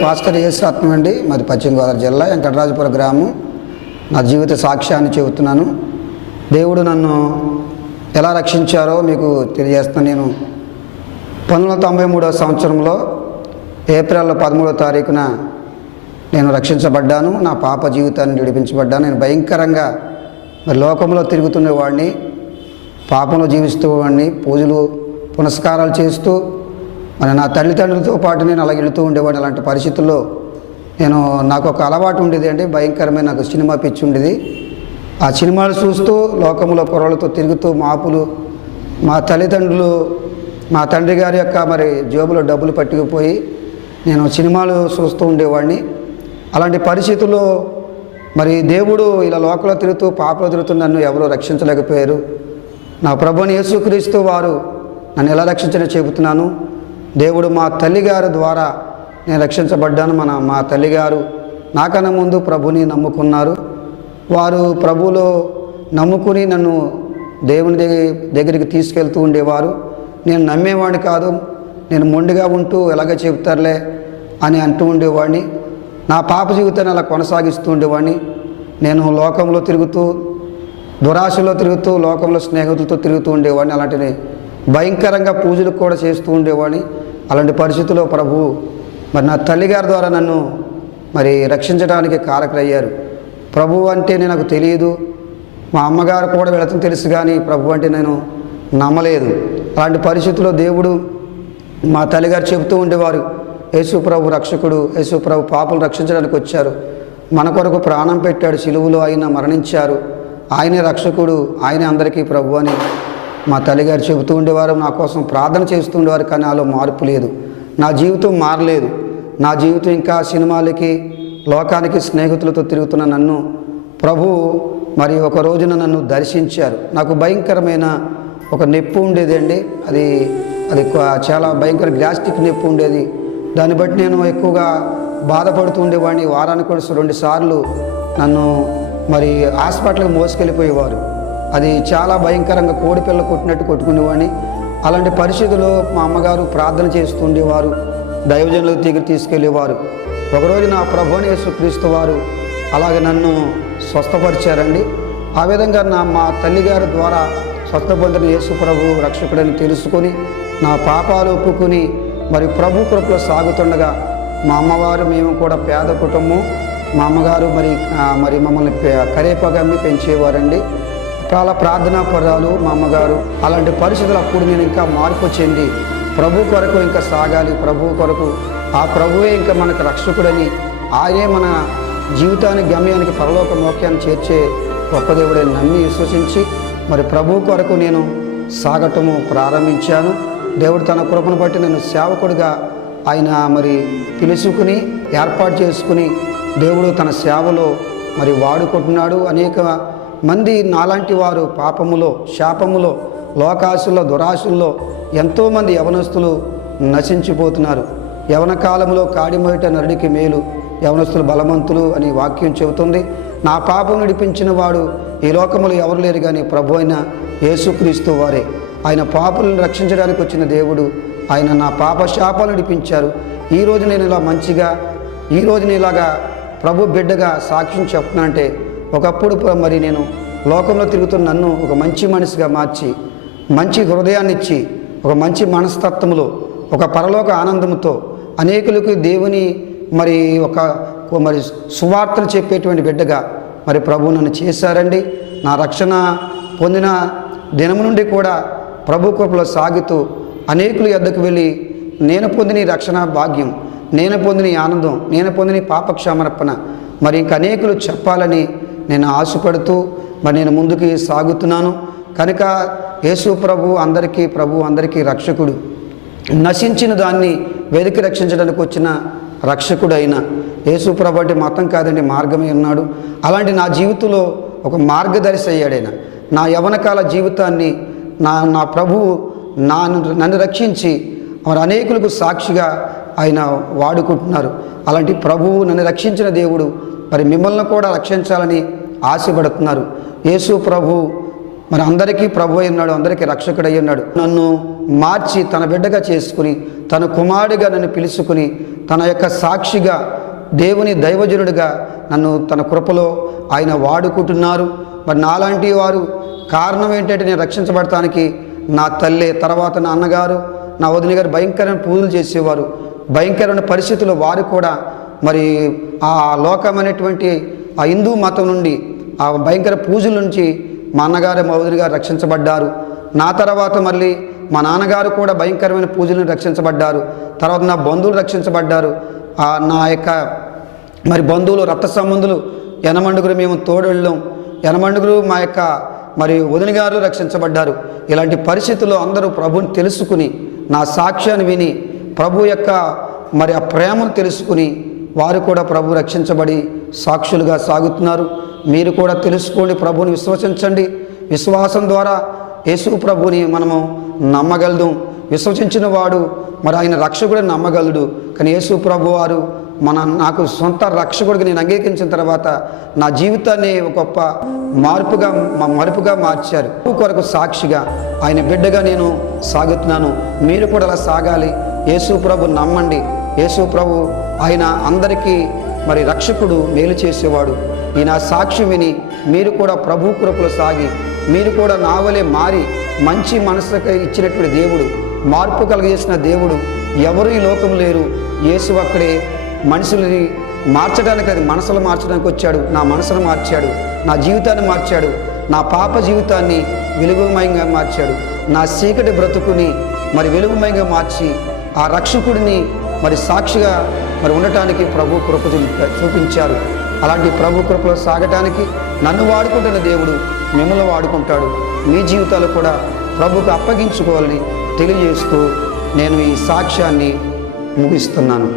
భాస్కర్ యేసురత్నం అండి, మాది పశ్చిమ గోదావరి జిల్లా వెంకటరాజపురం గ్రామం. నా జీవిత సాక్ష్యాన్ని చెబుతున్నాను. దేవుడు నన్ను ఎలా రక్షించారో మీకు తెలియజేస్తాను. నేను 1993వ సంవత్సరంలో ఏప్రిల్ 13వ తారీఖున నేను రక్షించబడ్డాను. నా పాప జీవితాన్ని విడిపించబడ్డాను. నేను భయంకరంగా లోకంలో తిరుగుతుండేవాడిని, పాపంలో జీవిస్తూ వాడిని, పూజలు పునస్కారాలు చేస్తూ నా తల్లిదండ్రులతో పాటు నేను అలా వెళుతూ ఉండేవాడిని. అలాంటి పరిస్థితుల్లో నాకు ఒక అలవాటు ఉండేది అండి, భయంకరమైన నాకు సినిమా పిచ్చి ఉండేది. ఆ సినిమాలు చూస్తూ లోకంలో కుర్రలతో తిరుగుతూ మాపులు, మా తల్లిదండ్రులు, మా తండ్రి గారి యొక్క జేబులో డబ్బులు పట్టుకుపోయి నేను సినిమాలు చూస్తూ ఉండేవాడిని. అలాంటి పరిస్థితుల్లో దేవుడు ఇలా లోకంలో తిరుగుతూ పాపలో తిరుగుతూ నన్ను ఎవరూ రక్షించలేకపోయారు. నా ప్రభువుని యేసుక్రీస్తు వారు నన్ను ఎలా రక్షించని చెబుతున్నాను. దేవుడు మా తల్లిగారి ద్వారా నేను రక్షించబడ్డాను. మా తల్లిగారు నాకన్నా ముందు ప్రభుని నమ్ముకున్నారు. వారు ప్రభువులో నమ్ముకుని నన్ను దేవుని దగ్గరికి తీసుకెళ్తూ ఉండేవారు. నేను నమ్మేవాడిని కాదు. నేను మొండిగా ఉంటూ ఎలాగ చెబుతారులే అని అంటూ ఉండేవాడిని. నా పాప జీవితాన్ని అలా కొనసాగిస్తూ ఉండేవాడిని. నేను లోకంలో తిరుగుతూ, దురాశలో తిరుగుతూ, లోకంలో స్నేహితులతో తిరుగుతూ ఉండేవాడిని. అలాంటివి భయంకరంగా పూజలు కూడా చేస్తూ ఉండేవాడిని. అలాంటి పరిస్థితుల్లో ప్రభు నా తల్లిగారి ద్వారా నన్ను రక్షించడానికి కారకులయ్యారు. ప్రభు అంటే నాకు తెలియదు. మా అమ్మగారు కూడా వెళుతుంది తెలుసు, కానీ ప్రభు అంటే నేను నమ్మలేదు. అలాంటి పరిస్థితుల్లో దేవుడు మా తల్లిగారు చెబుతూ ఉండేవారు, యేసు ప్రభు రక్షకుడు, యేసు ప్రభు పాపలు రక్షించడానికి వచ్చారు, మన కొరకు ప్రాణం పెట్టాడు, సిలువలో ఆయన మరణించారు, ఆయనే రక్షకుడు, ఆయనే అందరికీ ప్రభు అని మా తల్లిగారు చెబుతూ ఉండేవారు. నా కోసం ప్రార్థన చేస్తూ ఉండేవారు. కానీ నాలో మార్పు లేదు. నా జీవితం మారలేదు. నా జీవితం ఇంకా సినిమాలకి, లోకానికి, స్నేహితులతో తిరుగుతున్న నన్ను ప్రభు ఒక రోజున నన్ను దర్శించారు. నాకు భయంకరమైన ఒక నొప్పి ఉండేది అండి. అది చాలా భయంకర గ్యాస్ట్రిక్ నొప్పి ఉండేది. దాన్ని బట్టి నేను ఎక్కువగా బాధపడుతూ ఉండేవాడిని. వారానికి కూడా 2 సార్లు నన్ను హాస్పిటల్కి మోసుకెళ్ళిపోయేవారు. అది చాలా భయంకరంగా కోడిపిల్ల కొట్టినట్టు కొట్టుకునేవాడిని. అలాంటి పరిస్థితుల్లో మా అమ్మగారు ప్రార్థన చేస్తూ ఉండేవారు, దైవజనుల దగ్గర తీసుకెళ్ళేవారు. ఒకరోజు నా ప్రభువుని యేసుక్రీస్తు వారు అలాగే నన్ను స్వస్థపరిచారండి. ఆ విధంగా మా తల్లిగారి ద్వారా స్వస్థ పొందిన యేసు ప్రభు రక్షకుడని తెలుసుకొని నా పాపాలు ఒప్పుకుని ప్రభు కృపలో సాగుతుండగా మా అమ్మవారు, మేము కూడా పేద కుటుంబం, మా అమ్మగారు మమ్మల్ని కరేపగమ్మి పెంచేవారండి. చాలా ప్రార్థనా పరాలు మా అమ్మగారు. అలాంటి పరిస్థితులు అప్పుడు నేను ఇంకా మార్పు చెంది ప్రభు కొరకు ఇంకా సాగాలి, ప్రభు కొరకు, ఆ ప్రభువే ఇంకా మనకు రక్షకుడని, ఆయనే మన జీవితాన్ని గమ్యానికి పరలోక మోక్యాన్ని చేర్చే గొప్ప దేవుడని నమ్మి విశ్వసించి ప్రభు కొరకు నేను సాగటము ప్రారంభించాను. దేవుడు తన కృపను బట్టి నన్ను సేవకుడిగా ఆయన పిలుచుకుని ఏర్పాటు చేసుకుని దేవుడు తన సేవలో వాడుకుంటున్నాడు. అనేక మంది నాలాంటి వారు పాపములో, శాపములో, లోకాశుల్లో, దురాశుల్లో ఎంతోమంది యవనస్తులు నశించిపోతున్నారు. యవన కాలంలో కాడిమోయట నరుడికి మేలు, యవనస్తులు బలవంతులు అని వాక్యం చెబుతుంది. నా పాపం నడిపించిన వాడు ఈ లోకములో ఎవరు లేరు కానీ ప్రభు అయిన యేసుక్రీస్తు వారే. ఆయన పాపులను రక్షించడానికి వచ్చిన దేవుడు. ఆయన నా పాప శాపాలు నడిపించారు. ఈరోజు నేను ఇలా మంచిగా, ఈరోజు నేను ఇలాగా ప్రభు బిడ్డగా సాక్ష్యం చెప్తున్నా అంటే, ఒకప్పుడు నేను లోకంలో తిరుగుతున్న నన్ను ఒక మంచి మనిషిగా మార్చి, మంచి హృదయాన్ని ఇచ్చి, ఒక మంచి మనస్తత్వములో, ఒక పరలోక ఆనందంతో అనేకులకు దేవుని ఒక సువార్తను చెప్పేటువంటి బిడ్డగా ప్రభు నన్ను చేశారండి. నా రక్షణ పొందిన దినము నుండి కూడా ప్రభు కృపలో సాగుతూ అనేకుల యొద్దకు వెళ్ళి నేను పొందిన రక్షణ భాగ్యం, నేను పొందిన ఆనందం, నేను పొందిన పాపక్షమాపణ ఇంకా అనేకులు చెప్పాలని నేను ఆశపడుతూ నేను ముందుకు సాగుతున్నాను. కనుక యేసు ప్రభు అందరికీ రక్షకుడు. నశించిన దాన్ని వెతికి రక్షించడానికి వచ్చిన రక్షకుడు అయిన యేసు ప్రభు అంటే మతం కాదండి, మార్గమే ఉన్నాడు. అలాంటి నా జీవితంలో ఒక మార్గదర్శి అయ్యాడైనా. నా యవనకాల జీవితాన్ని నా ప్రభువు నన్ను రక్షించి అనేకులకు సాక్షిగా ఆయన వాడుకుంటున్నారు. అలాంటి ప్రభువు, నన్ను రక్షించిన దేవుడు మిమ్మల్ని కూడా రక్షించాలని ఆశపడుతున్నారు. యేసు ప్రభు మరి అందరికీ ప్రభు అయి ఉన్నాడు, అందరికీ రక్షకుడు అయి ఉన్నాడు. నన్ను మార్చి తన బిడ్డగా చేసుకుని, తన కుమారుడిగా నన్ను పిలుచుకుని, తన యొక్క సాక్షిగా, దేవుని దైవజనుడిగా నన్ను తన కృపలో ఆయన వాడుకుంటున్నారు. మరి నాలాంటి వారు కారణం ఏంటంటే, నేను రక్షించబడటానికి నా తల్లి, తర్వాత నా అన్నగారు, నా వదిన గారు భయంకరమైన పూజలు చేసేవారు. భయంకరమైన పరిస్థితుల్లో వారు కూడా మరి ఆ లోకమైనటువంటి ఆ హిందూ మతం నుండి, ఆ భయంకర పూజల నుంచి మా అన్నగారు, మా వదిన గారు రక్షించబడ్డారు. నా తర్వాత మళ్ళీ మా నాన్నగారు కూడా భయంకరమైన పూజలను రక్షించబడ్డారు. తర్వాత నా బంధువులు రక్షించబడ్డారు. నా యొక్క మరి బంధువులు, రక్త సంబంధులు యనమండుగురు, మేము తోడళ్ళం, యనమండుగురు మా యొక్క మరి వదిన గారు రక్షించబడ్డారు. ఇలాంటి పరిస్థితుల్లో అందరూ ప్రభుని తెలుసుకుని, నా సాక్ష్యాన్ని విని, ప్రభు యొక్క మరి ఆ ప్రేమను తెలుసుకుని వారు కూడా ప్రభు రక్షించబడి సాక్షులుగా సాగుతున్నారు. మీరు కూడా తెలుసుకోండి, ప్రభుని విశ్వసించండి. విశ్వాసం ద్వారా యేసు ప్రభుని మనము నమ్మగలదు. విశ్వసించిన వాడు మరి ఆయన రక్షకుడిని నమ్మగలడు. కానీ యేసు ప్రభు వారు నాకు సొంత రక్షకుడికి నేను అంగీకరించిన తర్వాత నా జీవితాన్ని ఒక గొప్ప మరుపుగా మార్చారు. కొరకు సాక్షిగా ఆయన బిడ్డగా నేను సాగుతున్నాను. మీరు కూడా అలా సాగాలి. యేసు ప్రభు నమ్మండి. యేసు ప్రభు ఆయన అందరికీ మరి రక్షకుడు, మేలు చేసేవాడు. ఈ నా సాక్ష్యం విని మీరు కూడా ప్రభు కృపలో సాగి, మీరు కూడా నా వలె మారి, మంచి మనసుకు ఇచ్చినటువంటి దేవుడు, మార్పు కలిగజేసిన దేవుడు ఎవరు ఈ లోకం లేరు. యేసు అక్కడే మనుషులని మార్చడానికి, అది మనసులు మార్చడానికి వచ్చాడు. నా మనసును మార్చాడు, నా జీవితాన్ని మార్చాడు, నా పాప జీవితాన్ని వెలుగుమయంగా మార్చాడు, నా చీకటి బ్రతుకుని మరి వెలుగుమయంగా మార్చి ఆ రక్షకుడిని మరి సాక్షిగా మరి ఉండటానికి ప్రభు కృప చూపించారు. అలాంటి ప్రభు కృపలో సాగటానికి నన్ను వాడుకుంటున్న దేవుడు మిమ్మల్ని వాడుకుంటాడు. మీ జీవితాలు కూడా ప్రభుకు అప్పగించుకోవాలని తెలియజేస్తూ నేను ఈ సాక్ష్యాన్ని ముగిస్తున్నాను.